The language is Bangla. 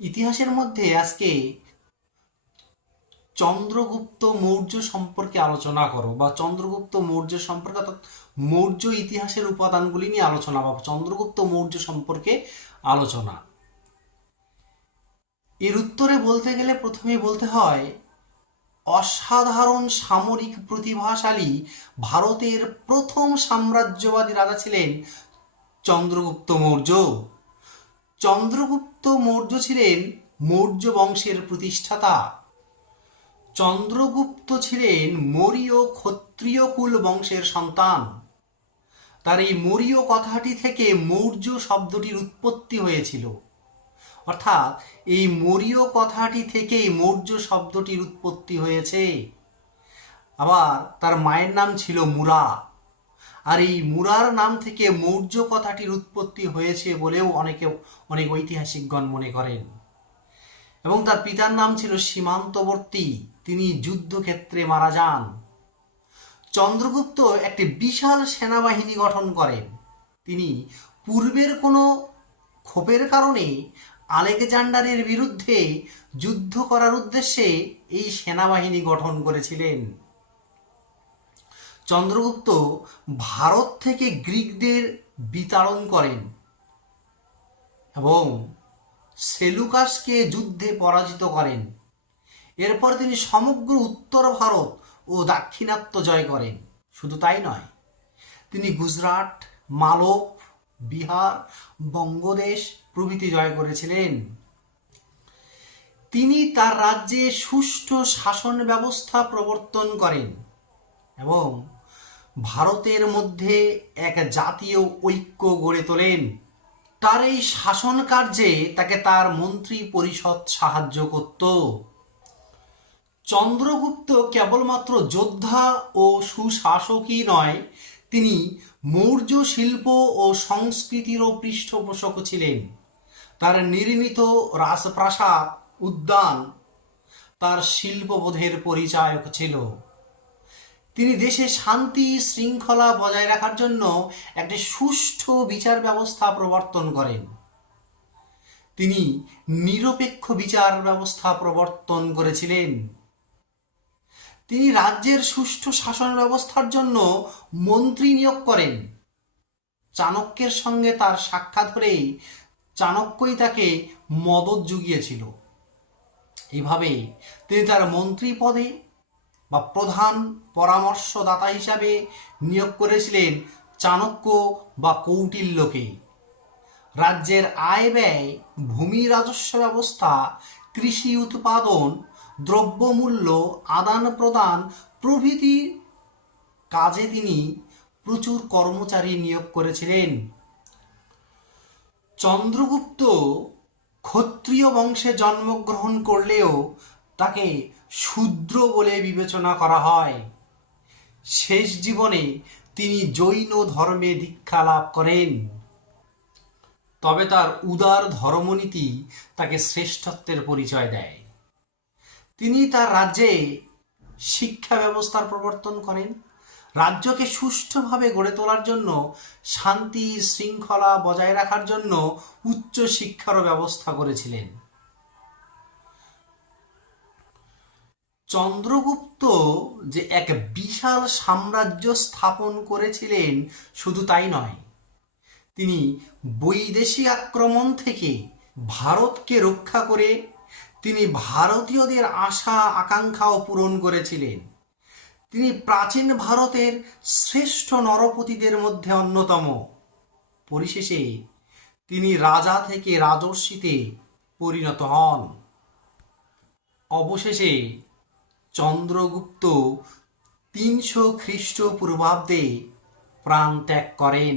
ইতিহাসের মধ্যে আজকে চন্দ্রগুপ্ত মৌর্য সম্পর্কে আলোচনা করো, বা চন্দ্রগুপ্ত মৌর্য সম্পর্কে অর্থাৎ মৌর্য ইতিহাসের উপাদানগুলি নিয়ে আলোচনা বা চন্দ্রগুপ্ত মৌর্য সম্পর্কে আলোচনা। এর উত্তরে বলতে গেলে প্রথমে বলতে হয়, অসাধারণ সামরিক প্রতিভাশালী ভারতের প্রথম সাম্রাজ্যবাদী রাজা ছিলেন চন্দ্রগুপ্ত মৌর্য। চন্দ্রগুপ্ত মৌর্য ছিলেন মৌর্য বংশের প্রতিষ্ঠাতা। চন্দ্রগুপ্ত ছিলেন মৌর্য ক্ষত্রিয় কুল বংশের সন্তান। তার এই মৌর্য কথাটি থেকে মৌর্য শব্দটির উৎপত্তি হয়েছিল। অর্থাৎ এই মৌর্য কথাটি থেকেই মৌর্য শব্দটির উৎপত্তি হয়েছে। আবার তার মায়ের নাম ছিল মুরা। আর এই মুরার নাম থেকে মৌর্য কথাটির উৎপত্তি হয়েছে বলেও অনেকে, অনেক ঐতিহাসিকগণ মনে করেন। এবং তার পিতার নাম ছিল সীমান্তবর্তী, তিনি যুদ্ধক্ষেত্রে মারা যান। চন্দ্রগুপ্ত একটি বিশাল সেনাবাহিনী গঠন করেন। তিনি পূর্বের কোনো ক্ষোভের কারণে আলেকজান্ডারের বিরুদ্ধে যুদ্ধ করার উদ্দেশ্যে এই সেনাবাহিনী গঠন করেছিলেন। চন্দ্রগুপ্ত ভারত থেকে গ্রিকদের বিতাড়ন করেন এবং সেলুকাসকে যুদ্ধে পরাজিত করেন। এরপর তিনি সমগ্র উত্তর ভারত ও দাক্ষিণাত্য জয় করেন। শুধু তাই নয়, তিনি গুজরাট, মালব, বিহার, বঙ্গদেশ প্রভৃতি জয় করেছিলেন। তিনি তার রাজ্যে সুষ্ঠু শাসন ব্যবস্থা প্রবর্তন করেন এবং ভারতের মধ্যে এক জাতীয় ঐক্য গড়ে তোলেন। তার এই শাসন কার্যে তাকে তার মন্ত্রী পরিষদ সাহায্য করত। চন্দ্রগুপ্ত কেবলমাত্র যোদ্ধা ও সুশাসকই নয়, তিনি মৌর্য শিল্প ও সংস্কৃতিরও পৃষ্ঠপোষক ছিলেন। তার নির্মিত রাজপ্রাসাদ, উদ্যান, তার শিল্পবোধের পরিচায়ক ছিল। তিনি দেশে শান্তি, শৃঙ্খলা বজায় রাখার জন্য একটি সুষ্ঠু বিচার ব্যবস্থা প্রবর্তন করেন। তিনি নিরপেক্ষ বিচার ব্যবস্থা প্রবর্তন করেছিলেন। তিনি রাজ্যের সুষ্ঠু শাসন ব্যবস্থার জন্য মন্ত্রী নিয়োগ করেন। চাণক্যের সঙ্গে তার সাক্ষাৎ হলেই চাণক্যই তাকে মদত জুগিয়েছিল। এইভাবে তিনি তার মন্ত্রী পদে বা প্রধান পরামর্শদাতা হিসাবে নিয়োগ করেছিলেন চাণক্য বা কৌটিল্যকে রাজ্যের আয় ব্যয়, ভূমি রাজস্ব ব্যবস্থা, কৃষি উৎপাদন, দ্রব্যমূল্য, আদান প্রদান প্রভৃতি কাজে তিনি প্রচুর কর্মচারী নিয়োগ করেছিলেন। চন্দ্রগুপ্ত ক্ষত্রিয় বংশে জন্মগ্রহণ করলেও তাকে শূদ্র বলে বিবেচনা করা হয়। শেষ জীবনে তিনি জৈন ধর্মে দীক্ষা লাভ করেন। তবে তার উদার ধর্মনীতি তাকে শ্রেষ্ঠত্বের পরিচয় দেয়। তিনি তার রাজ্যে শিক্ষা ব্যবস্থার প্রবর্তন করেন। রাজ্যকে সুষ্ঠুভাবে গড়ে তোলার জন্য, শান্তি, শৃঙ্খলা বজায় রাখার জন্য উচ্চ শিক্ষারও ব্যবস্থা করেছিলেন। চন্দ্রগুপ্ত যে এক বিশাল সাম্রাজ্য স্থাপন করেছিলেন, শুধু তাই নয়, তিনি বৈদেশিক আক্রমণ থেকে ভারতকে রক্ষা করে তিনি ভারতীয়দের আশা, আকাঙ্ক্ষাও পূরণ করেছিলেন। তিনি প্রাচীন ভারতের শ্রেষ্ঠ নরপতিদের মধ্যে অন্যতম। পরিশেষে তিনি রাজা থেকে রাজর্ষিতে পরিণত হন। অবশেষে চন্দ্রগুপ্ত তিনশো খ্রিস্টপূর্বাব্দে প্রাণ ত্যাগ করেন।